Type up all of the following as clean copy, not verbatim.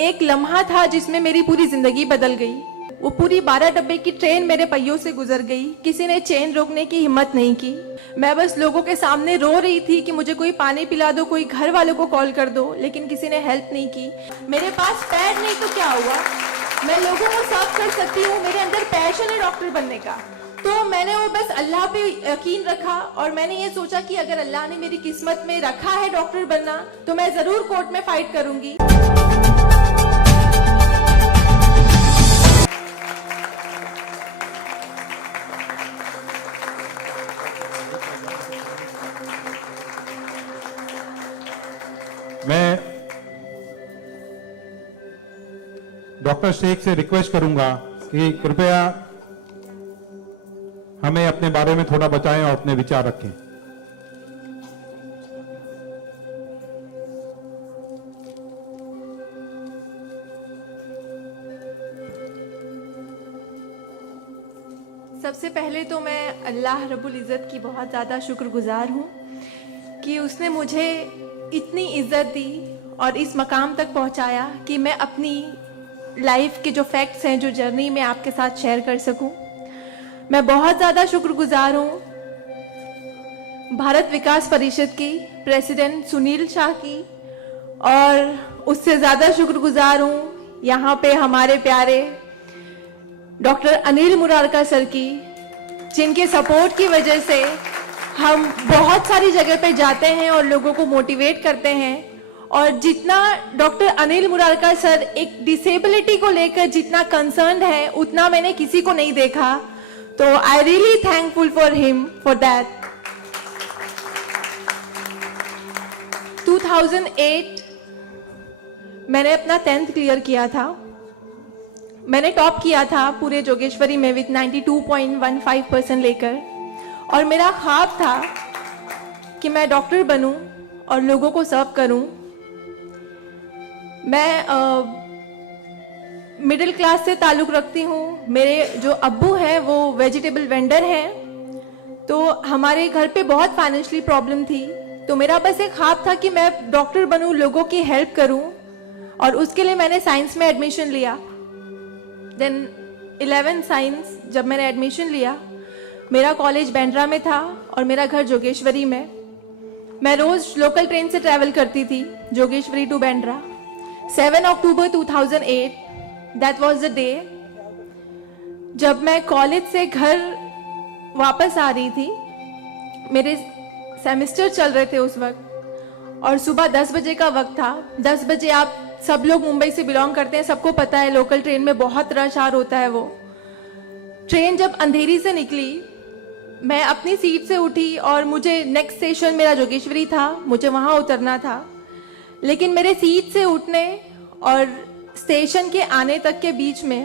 एक लम्हा था जिसमें मेरी पूरी जिंदगी बदल गई। वो पूरी 12 डब्बे की ट्रेन मेरे पहियों से गुजर गई। किसी ने चेन रोकने की हिम्मत नहीं की। मैं बस लोगों के सामने रो रही थी कि मुझे कोई पानी पिला दो, कोई घर वालों को कॉल कर दो, लेकिन किसी ने हेल्प नहीं की। मेरे पास पैर नहीं तो क्या हुआ, मैं लोगों को सर्व कर सकती हूँ। मेरे अंदर पैशन है डॉक्टर बनने का। तो मैंने वो बस अल्लाह पे यकीन रखा और मैंने ये सोचा कि अगर अल्लाह ने मेरी किस्मत में रखा है डॉक्टर बनना तो मैं जरूर कोर्ट में फाइट करूंगी। मैं डॉक्टर शेख से रिक्वेस्ट करूंगा कि कृपया हमें अपने बारे में थोड़ा बताएं और अपने विचार रखें। सबसे पहले तो मैं अल्लाह रब्बुल इज़्ज़त की बहुत ज़्यादा शुक्रगुजार हूँ कि उसने मुझे इतनी इज़्ज़त दी और इस मकाम तक पहुँचाया कि मैं अपनी लाइफ के जो फैक्ट्स हैं, जो जर्नी में आपके साथ शेयर कर सकूं। मैं बहुत ज़्यादा शुक्रगुजार हूँ भारत विकास परिषद की प्रेसिडेंट सुनील शाह की, और उससे ज़्यादा शुक्रगुजार हूँ यहाँ पे हमारे प्यारे डॉक्टर अनिल मुरारका सर की, जिनके सपोर्ट की वजह से हम बहुत सारी जगह पे जाते हैं और लोगों को मोटिवेट करते हैं। और जितना डॉक्टर अनिल मुरारका सर एक डिसेबिलिटी को लेकर जितना कंसर्न है, उतना मैंने किसी को नहीं देखा। तो I really thankful for him for that. 2008 मैंने अपना 10th क्लियर किया था। मैंने टॉप किया था पूरे जोगेश्वरी में विद 92.15% लेकर, और मेरा ख्वाब था कि मैं डॉक्टर बनूं और लोगों को सर्व करूं। मैं मिडिल क्लास से ताल्लुक़ रखती हूँ। मेरे जो अब्बू हैं वो वेजिटेबल वेंडर हैं, तो हमारे घर पे बहुत फाइनेंशियली प्रॉब्लम थी। तो मेरा बस एक ख्वाब था कि मैं डॉक्टर बनूं, लोगों की हेल्प करूं, और उसके लिए मैंने साइंस में एडमिशन लिया। देन 11 साइंस जब मैंने एडमिशन लिया, मेरा कॉलेज बांद्रा में था और मेरा घर जोगेश्वरी में। मैं रोज़ लोकल ट्रेन से ट्रैवल करती थी जोगेश्वरी टू बांद्रा। 7 अक्टूबर 2008 दैट वाज द डे जब मैं कॉलेज से घर वापस आ रही थी। मेरे सेमेस्टर चल रहे थे उस वक्त, और सुबह 10 बजे का वक्त था। 10 बजे, आप सब लोग मुंबई से बिलोंग करते हैं, सबको पता है लोकल ट्रेन में बहुत रश आर होता है। वो ट्रेन जब अंधेरी से निकली, मैं अपनी सीट से उठी और मुझे नेक्स्ट स्टेशन मेरा जोगेश्वरी था, मुझे वहाँ उतरना था। लेकिन मेरे सीट से उठने और स्टेशन के आने तक के बीच में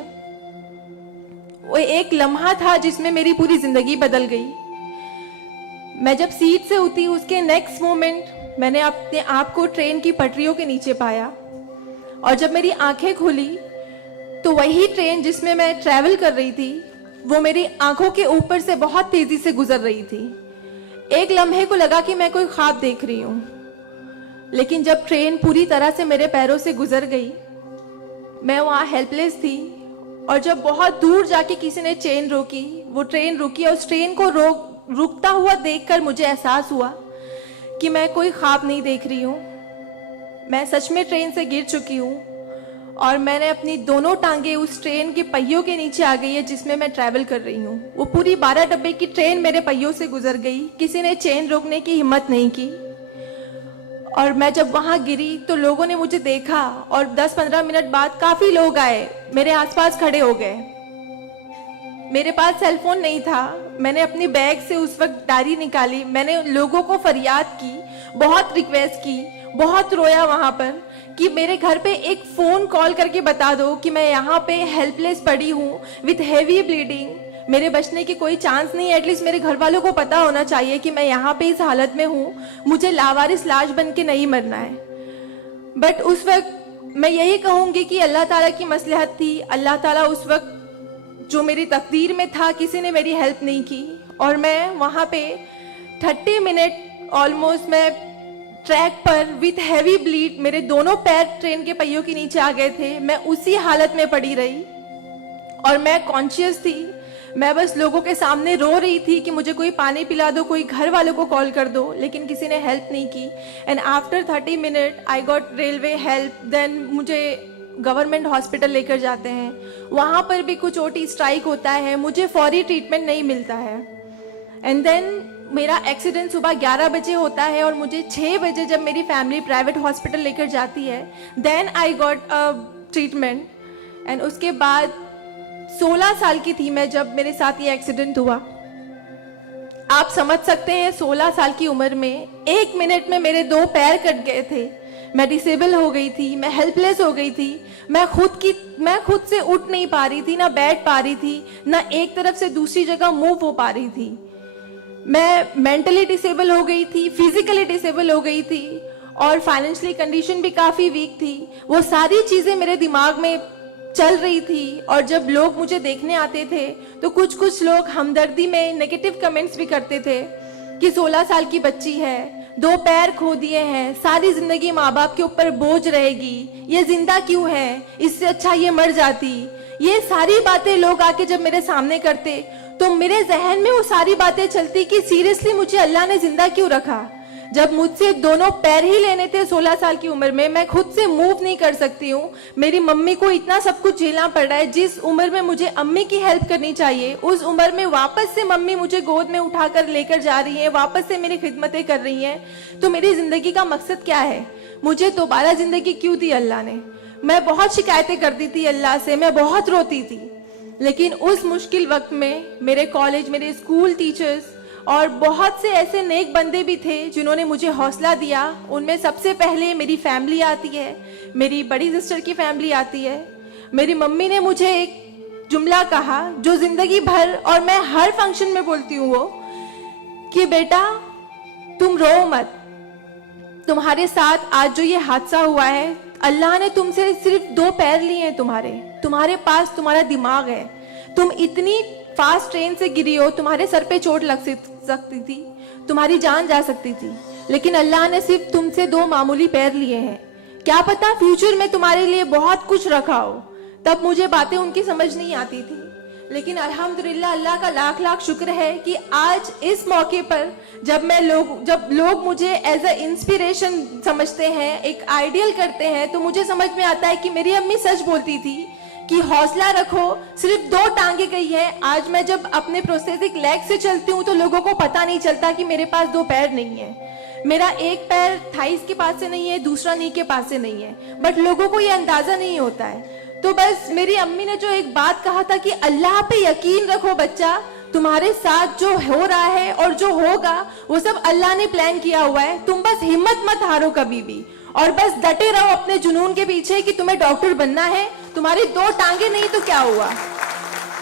वो एक लम्हा था जिसमें मेरी पूरी जिंदगी बदल गई। मैं जब सीट से उठी, उसके नेक्स्ट मोमेंट मैंने अपने आप को ट्रेन की पटरियों के नीचे पाया, और जब मेरी आंखें खुली तो वही ट्रेन जिसमें मैं ट्रैवल कर रही थी वो मेरी आंखों के ऊपर से बहुत तेजी से गुजर रही थी। एक लम्हे को लगा कि मैं कोई ख्वाब देख रही हूँ, लेकिन जब ट्रेन पूरी तरह से मेरे पैरों से गुजर गई, मैं वहाँ हेल्पलेस थी। और जब बहुत दूर जाके किसी ने चेन रोकी, वो ट्रेन रुकी, और उस ट्रेन को रुकता हुआ देखकर मुझे एहसास हुआ कि मैं कोई ख्वाब नहीं देख रही हूँ, मैं सच में ट्रेन से गिर चुकी हूँ, और मैंने अपनी दोनों टांगे उस ट्रेन के पहियों के नीचे आ गई है जिसमें मैं ट्रैवल कर रही हूँ। वो पूरी 12 डब्बे की ट्रेन मेरे पहियों से गुजर गई। किसी ने चेन रोकने की हिम्मत नहीं की, और मैं जब वहाँ गिरी तो लोगों ने मुझे देखा, और 10-15 मिनट बाद काफ़ी लोग आए, मेरे आसपास खड़े हो गए। मेरे पास सेलफोन नहीं था। मैंने अपनी बैग से उस वक्त डायरी निकाली, मैंने लोगों को फरियाद की, बहुत रिक्वेस्ट की, बहुत रोया वहाँ पर कि मेरे घर पे एक फ़ोन कॉल करके बता दो कि मैं यहाँ पे हेल्पलेस पड़ी हूँ विथ हैवी ब्लीडिंग, मेरे बचने की कोई चांस नहीं है। एटलीस्ट मेरे घर वालों को पता होना चाहिए कि मैं यहाँ पे इस हालत में हूँ, मुझे लावारिस लाश बन के नहीं मरना है। बट उस वक्त मैं यही कहूँगी कि अल्लाह ताला की मसलहत थी। अल्लाह ताला उस वक्त जो मेरी तकदीर में था, किसी ने मेरी हेल्प नहीं की, और मैं वहाँ पे 30 मिनट ऑलमोस्ट मैं ट्रैक पर विथ हैवी ब्लीड, मेरे दोनों पैर ट्रेन के पहियों के नीचे आ गए थे। मैं उसी हालत में पड़ी रही और मैं कॉन्शियस थी। मैं बस लोगों के सामने रो रही थी कि मुझे कोई पानी पिला दो, कोई घर वालों को कॉल कर दो, लेकिन किसी ने हेल्प नहीं की। And after 30 minute I got railway help. Then मुझे गवर्नमेंट हॉस्पिटल लेकर जाते हैं। वहाँ पर भी कुछ ओटी स्ट्राइक होता है, मुझे फौरी ट्रीटमेंट नहीं मिलता है। एंड देन मेरा एक्सीडेंट सुबह 11 बजे होता है और मुझे 6 बजे जब मेरी फैमिली प्राइवेट हॉस्पिटल लेकर जाती है, then I got treatment. And उसके बाद 16 साल की थी मैं जब मेरे साथ ये एक्सीडेंट हुआ। आप समझ सकते हैं 16 साल की उम्र में 1 मिनट में मेरे 2 पैर कट गए थे। मैं डिसेबल हो गई थी, मैं हेल्पलेस हो गई थी। मैं खुद से उठ नहीं पा रही थी, ना बैठ पा रही थी, ना एक तरफ से दूसरी जगह मूव हो पा रही थी। मैं मेंटली डिसेबल हो गई थी, फिजिकली डिसेबल हो गई थी और फाइनेंशियली कंडीशन भी काफ़ी वीक थी। वो सारी चीज़ें मेरे दिमाग में चल रही थी। और जब लोग मुझे देखने आते थे तो कुछ लोग हमदर्दी में नेगेटिव कमेंट्स भी करते थे कि 16 साल की बच्ची है, 2 पैर खो दिए हैं, सारी जिंदगी माँ बाप के ऊपर बोझ रहेगी, ये जिंदा क्यों है, इससे अच्छा ये मर जाती। ये सारी बातें लोग आके जब मेरे सामने करते तो मेरे जहन में वो सारी बातें चलती कि सीरियसली मुझे अल्लाह ने जिंदा क्यों रखा। जब मुझसे दोनों पैर ही लेने थे 16 साल की उम्र में, मैं खुद से मूव नहीं कर सकती हूँ। मेरी मम्मी को इतना सब कुछ झेलना पड़ रहा है। जिस उम्र में मुझे अम्मी की हेल्प करनी चाहिए, उस उम्र में वापस से मम्मी मुझे गोद में उठाकर लेकर जा रही है, वापस से मेरी खिदमतें कर रही हैं। तो मेरी जिंदगी का मकसद क्या है? मुझे दोबारा जिंदगी क्यों दी अल्लाह ने? मैं बहुत शिकायतें करती थी अल्लाह से, मैं बहुत रोती थी। लेकिन उस मुश्किल वक्त में मेरे कॉलेज, मेरे स्कूल टीचर्स और बहुत से ऐसे नेक बंदे भी थे जिन्होंने मुझे हौसला दिया। उनमें सबसे पहले मेरी फैमिली आती है, मेरी बड़ी सिस्टर की फैमिली आती है। मेरी मम्मी ने मुझे एक जुमला कहा जो जिंदगी भर और मैं हर फंक्शन में बोलती हूँ, वो कि बेटा तुम रो मत, तुम्हारे साथ आज जो ये हादसा हुआ है, अल्लाह ने तुमसे सिर्फ 2 पैर लिए हैं, तुम्हारे पास तुम्हारा दिमाग है। तुम इतनी फास्ट ट्रेन से गिरी हो, तुम्हारे सर पे चोट लग सकती थी, तुम्हारी जान जा सकती थी, लेकिन अल्लाह ने सिर्फ तुमसे 2 मामूली पैर लिए हैं। क्या पता फ्यूचर में तुम्हारे लिए बहुत कुछ रखा हो। तब मुझे बातें उनकी समझ नहीं आती थी, लेकिन अल्हम्दुलिल्लाह अल्लाह का लाख लाख शुक्र है कि आज इस मौके पर जब लोग मुझे एज अ इंस्पिरेशन समझते हैं, एक आइडियल करते हैं, तो मुझे समझ में आता है कि मेरी अम्मी सच बोलती थी कि हौसला रखो, सिर्फ 2 टांगे गई है। आज मैं जब अपने प्रोस्थेटिक लेग से चलती हूँ तो लोगों को पता नहीं चलता कि मेरे पास 2 पैर नहीं है। मेरा एक पैर थाइस के पास से नहीं है, दूसरा नी के पास से नहीं है, बट लोगों को ये अंदाजा नहीं होता है। तो बस मेरी अम्मी ने जो एक बात कहा था कि अल्लाह पे यकीन रखो बच्चा, तुम्हारे साथ जो हो रहा है और जो होगा वो सब अल्लाह ने प्लान किया हुआ है। तुम बस हिम्मत मत हारो कभी भी, और बस डटे रहो अपने जुनून के पीछे कि तुम्हें डॉक्टर बनना है। तुम्हारी 2 टांगे नहीं तो क्या हुआ,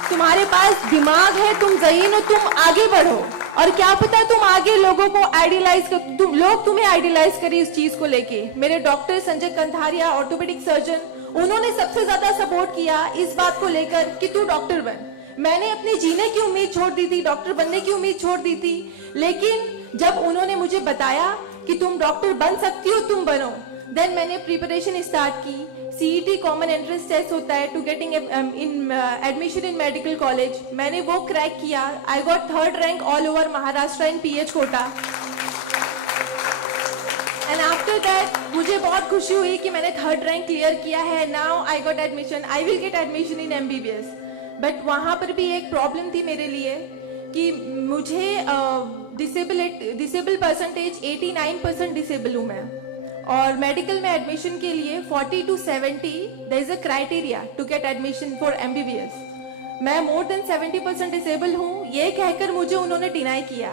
तुम्हारे पास दिमाग है, तुम ज़हीन हो, तुम आगे बढ़ो। और क्या पता तुम आगे लोगों को आइडियलाइज कर, लोग तुम्हें आइडियलाइज करें इस चीज को लेके। मेरे doctor Sanjay Kantharia, orthopaedic surgeon, उन्होंने सबसे ज्यादा सपोर्ट किया इस बात को लेकर कि तू डॉक्टर बन। मैंने अपनी जीने की उम्मीद छोड़ दी थी, डॉक्टर बनने की उम्मीद छोड़ दी थी, लेकिन जब उन्होंने मुझे बताया कि तुम डॉक्टर बन सकती हो, तुम बनो, देन मैंने प्रिपरेशन स्टार्ट की। सीईटी कॉमन एंट्रेंस टेस्ट होता है to getting in admission in medical college, मैंने वो क्रैक किया। I got 3rd rank all over Maharashtra in PH quota. And after that मुझे बहुत खुशी हुई कि मैंने 3rd रैंक क्लियर किया है। Now I got admission, I will get admission in MBBS। But वहाँ पर भी एक प्रॉब्लम थी मेरे लिए कि मुझे डिसेबल परसेंटेज 89% डिसेबल हूँ मैं, और मेडिकल में एडमिशन के लिए 40 to 70 there is a criteria to get admission for MBBS। मैं मोर देन 70% डिसेबल हूँ, ये कहकर मुझे उन्होंने डिनाई किया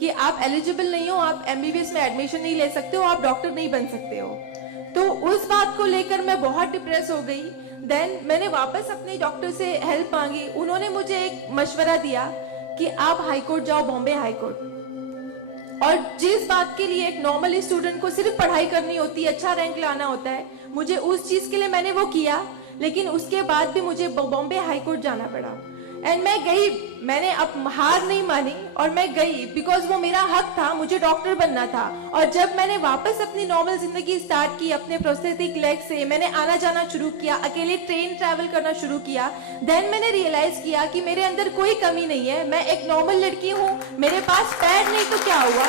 कि आप एलिजिबल नहीं हो, आप MBBS में एडमिशन नहीं ले सकते हो, आप डॉक्टर नहीं बन सकते हो। तो उस बात को लेकर मैं बहुत डिप्रेस हो गई। देन मैंने वापस अपने डॉक्टर से हेल्प मांगी। उन्होंने मुझे एक मशवरा दिया कि आप हाई कोर्ट जाओ, बॉम्बे हाई कोर्ट। और जिस बात के लिए एक नॉर्मल स्टूडेंट को सिर्फ पढ़ाई करनी होती है, अच्छा रैंक लाना होता है, मुझे उस चीज के लिए मैंने वो किया, लेकिन उसके बाद भी मुझे बॉम्बे हाई कोर्ट जाना पड़ा। एंड मैं गई, मैंने अब हार नहीं मानी और मैं गई बिकॉज वो मेरा हक था, मुझे डॉक्टर बनना था। और जब मैंने वापस अपनी नॉर्मल जिंदगी स्टार्ट की अपने प्रोस्थेटिक लेग से, मैंने आना जाना शुरू किया, अकेले ट्रेन ट्रैवल करना शुरू किया, देन मैंने रियलाइज किया कि मेरे अंदर कोई कमी नहीं है, मैं एक नॉर्मल लड़की हूँ, मेरे पास पैर नहीं तो क्या हुआ,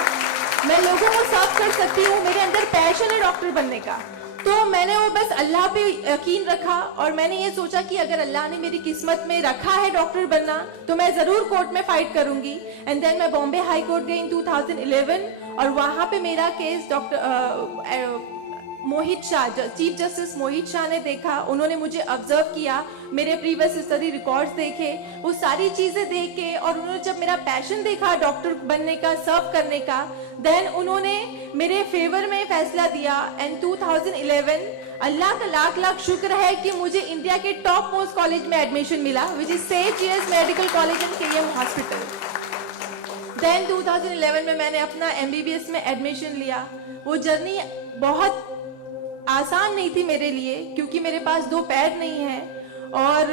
मैं लोगों को सर्व कर सकती हूँ, मेरे अंदर पैशन है डॉक्टर बनने का। तो मैंने वो बस अल्लाह पे यकीन रखा और मैंने ये सोचा कि अगर अल्लाह ने मेरी किस्मत में रखा है डॉक्टर बनना तो मैं जरूर कोर्ट में फाइट करूंगी। एंड देन मैं बॉम्बे हाई कोर्ट गई इन 2011 और वहां पे मेरा केस डॉक्टर मोहित शाह, चीफ जस्टिस मोहित शाह ने देखा, उन्होंने मुझे ऑब्जर्व किया, मेरे प्रीवियस स्टडी रिकॉर्ड्स देखे, वो सारी चीजें देख के और उन्होंने जब मेरा पैशन देखा डॉक्टर बनने का, सर्व करने का, देन उन्होंने मेरे फेवर में फैसला दिया। एंड 2011 अल्लाह का लाख लाख शुक्र है कि मुझे इंडिया के टॉप मोस्ट कॉलेज में एडमिशन मिला, which is Seth GS medical college and KEM hospital. Then 2011 में मैंने अपना एमबीबीएस में एडमिशन लिया। वो जर्नी बहुत आसान नहीं थी मेरे लिए क्योंकि मेरे पास दो पैर नहीं है। और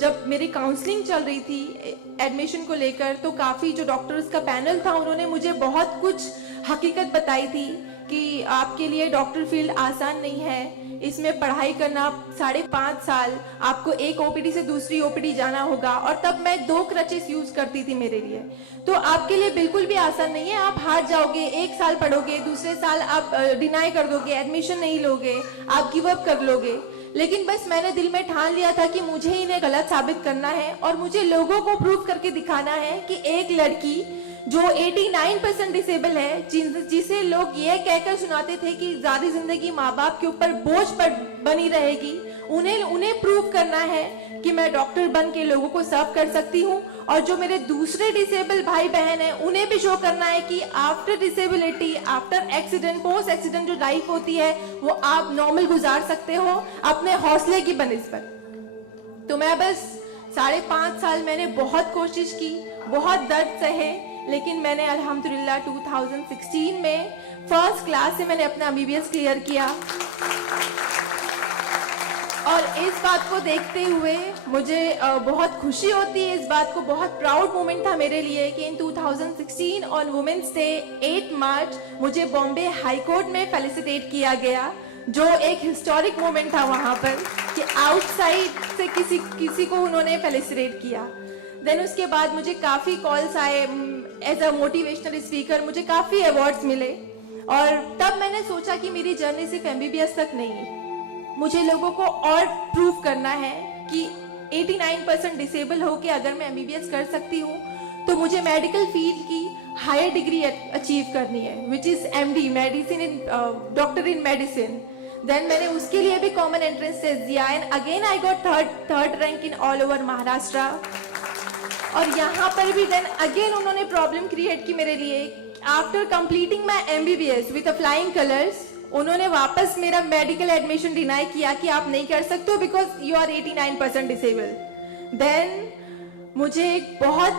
जब मेरी काउंसलिंग चल रही थी एडमिशन को लेकर तो काफ़ी जो डॉक्टर्स का पैनल था उन्होंने मुझे बहुत कुछ हकीकत बताई थी कि आपके लिए डॉक्टर फील्ड आसान नहीं है, इसमें पढ़ाई करना 5.5 साल, आपको एक ओपीडी से दूसरी ओपीडी जाना होगा। और तब मैं 2 क्रचेस यूज करती थी मेरे लिए, तो आपके लिए बिल्कुल भी आसान नहीं है, आप हार जाओगे, 1 साल पढ़ोगे, दूसरे साल आप डिनाई कर दोगे, एडमिशन नहीं लोगे, आप गिव अप कर लोगे। लेकिन बस मैंने दिल में ठान लिया था कि मुझे इन्हें गलत साबित करना है और मुझे लोगों को प्रूव करके दिखाना है कि एक लड़की जो 89% डिसेबल है, जिसे लोग ये कहकर सुनाते थे कि सारी जिंदगी माँ बाप के ऊपर बोझ पर बनी रहेगी, उन्हें प्रूव करना है कि मैं डॉक्टर बन के लोगों को सर्व कर सकती हूँ। और जो मेरे दूसरे डिसेबल भाई बहन हैं उन्हें भी शो करना है कि after disability, after accident, post accident जो लाइफ होती है वो आप नॉर्मल गुजार सकते हो अपने हौसले की बनिस्बत। तो मैं बस 5.5 साल मैंने बहुत कोशिश की, बहुत दर्द सहे, लेकिन मैंने अल्हम्दुलिल्लाह 2016 में फर्स्ट क्लास से मैंने अपना एमबीबीएस क्लियर किया। और इस बात को देखते हुए मुझे बहुत खुशी होती है, इस बात को बहुत प्राउड मोमेंट था मेरे लिए कि इन 2016 ऑन वुमेन्स डे 8 मार्च मुझे बॉम्बे हाई कोर्ट में फेलिसिटेट किया गया, जो एक हिस्टोरिक मोमेंट था वहां पर कि आउटसाइड से किसी को उन्होंने फेलिसिटेट किया। देन उसके बाद मुझे काफ़ी कॉल्स आए एज अ मोटिवेशनल स्पीकर, मुझे काफ़ी अवार्ड्स मिले। और तब मैंने सोचा कि मेरी जर्नी सिर्फ एमबीबीएस तक नहीं है, मुझे लोगों को और प्रूव करना है कि 89% डिसेबल हो के अगर मैं एमबीबीएस कर सकती हूँ तो मुझे मेडिकल फील्ड की हायर डिग्री अचीव करनी है, which is MD, medicine in doctor in medicine. Then मैंने उसके लिए भी कॉमन एंट्रेंस टेस्ट दिया and again I got third rank in all over Maharashtra. और यहाँ पर भी देन अगेन उन्होंने प्रॉब्लम क्रिएट की मेरे लिए। After completing my MBBS with flying colours, उन्होंने वापस मेरा मेडिकल एडमिशन डिनाई किया कि आप नहीं कर सकते हो because you are 89% disable. Then मुझे एक बहुत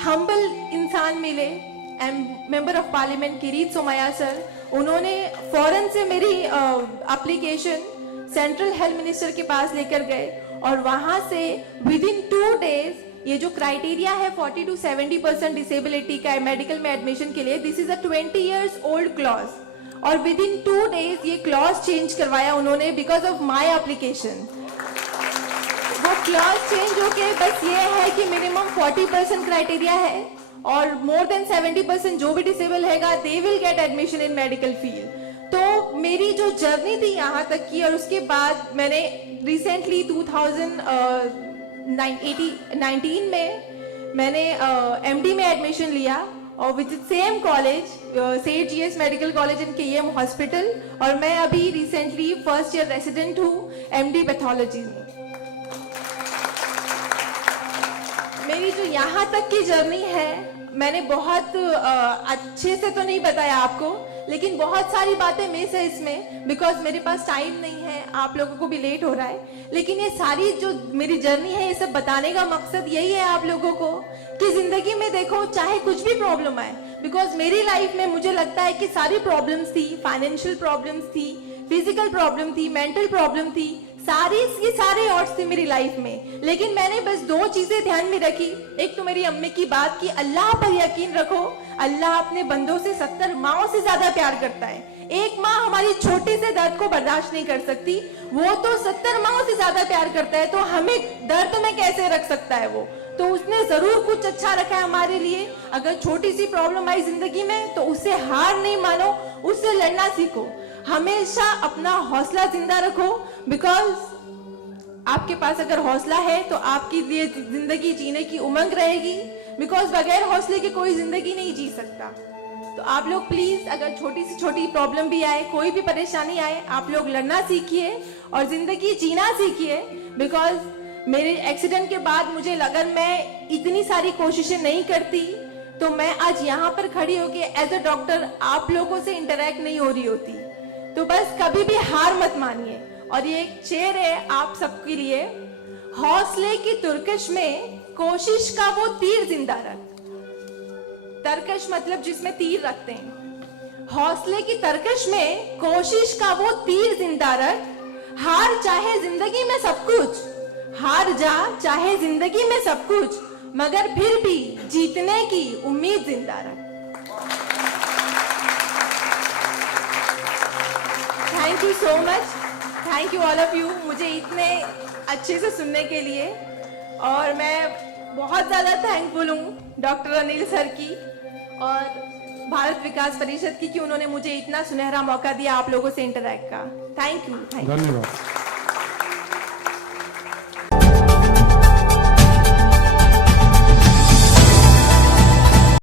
हम्बल इंसान मिले, member of parliament Kirit Somaiya sir, उन्होंने फौरन से मेरी एप्लीकेशन सेंट्रल हेल्थ मिनिस्टर के पास लेकर गए और वहां से विद इन 2 डेज ये जो क्राइटेरिया है 40 to 70% डिसेबिलिटी का मेडिकल में एडमिशन के लिए, this is a 20 years old clause, और विद इन 2 डेज ये क्लॉज चेंज करवाया उन्होंने बिकॉज ऑफ माई एप्लीकेशन। वो क्लॉज चेंज होके बस ये है कि मिनिमम 40% क्राइटेरिया है और मोर देन 70% जो भी डिसेबल हैगा they will get admission in medical field. तो मेरी जो जर्नी थी यहाँ तक की, और उसके बाद मैंने रिसेंटली 2019 में मैंने एमडी में एडमिशन लिया और with same college Seth GS medical college and KEM hospital, और मैं अभी रिसेंटली फर्स्ट ईयर रेसिडेंट हूँ एमडी पैथोलॉजी में। मेरी जो यहाँ तक की जर्नी है मैंने बहुत अच्छे से तो नहीं बताया आपको, लेकिन बहुत सारी बातें मिस है इसमें बिकॉज मेरे पास टाइम नहीं है, आप लोगों को भी लेट हो रहा है। लेकिन ये सारी जो मेरी जर्नी है ये सब बताने का मकसद यही है आप लोगों को कि जिंदगी में देखो चाहे कुछ भी प्रॉब्लम आए, बिकॉज मेरी लाइफ में मुझे लगता है कि सारी प्रॉब्लम्स थी, फाइनेंशियल प्रॉब्लम्स थी, फिजिकल प्रॉब्लम थी, मेंटल प्रॉब्लम थी, सारे ऑड्स थे मेरी लाइफ में, लेकिन मैंने बस 2 चीजें ध्यान में रखी। एक तो मेरी अम्मी की बात कि अल्लाह पर यकीन रखो, अल्लाह अपने बंदों से 70 माओं से ज्यादा प्यार करता है। एक माँ हमारी छोटे से दर्द को बर्दाश्त नहीं कर सकती, वो तो 70 माओं से ज्यादा प्यार करता है, तो हमें दर्द में कैसे रख सकता है वो। तो उसने जरूर कुछ अच्छा रखा है हमारे लिए। अगर छोटी सी प्रॉब्लम आई जिंदगी में तो उससे हार नहीं मानो, उससे लड़ना सीखो, हमेशा अपना हौसला जिंदा रखो। बिकॉज आपके पास अगर हौसला है तो आपकी लिए जिंदगी जीने की उमंग रहेगी। बिकॉज बगैर हौसले के कोई जिंदगी नहीं जी सकता। तो आप लोग प्लीज, अगर छोटी से छोटी प्रॉब्लम भी आए, कोई भी परेशानी आए, आप लोग लड़ना सीखिए और जिंदगी जीना सीखिए। बिकॉज मेरे एक्सीडेंट के बाद मुझे लगा मैं इतनी सारी कोशिशें नहीं करती तो मैं आज यहाँ पर खड़ी होके एज अ डॉक्टर आप लोगों से इंटरेक्ट नहीं हो रही होती। तो बस कभी भी हार मत मानिए। और ये एक शेर है आप सबके लिए, हौसले की तुर्कश में कोशिश का वो तीर जिंदा रख। तरकश मतलब जिसमें तीर रखते हैं। हौसले की तरकश में कोशिश का वो तीर जिंदा रख। हार चाहे जिंदगी में सब कुछ, हार जा चाहे जिंदगी में सब कुछ, मगर फिर भी जीतने की उम्मीद जिंदा रख। Thank you so much, thank you all of you मुझे इतने अच्छे से सुनने के लिए। और मैं बहुत ज़्यादा थैंकफुल हूँ डॉक्टर अनिल सर की और भारत विकास परिषद की कि उन्होंने मुझे इतना सुनहरा मौका दिया आप लोगों से इंटरैक्ट का। Thank you. धन्यवाद।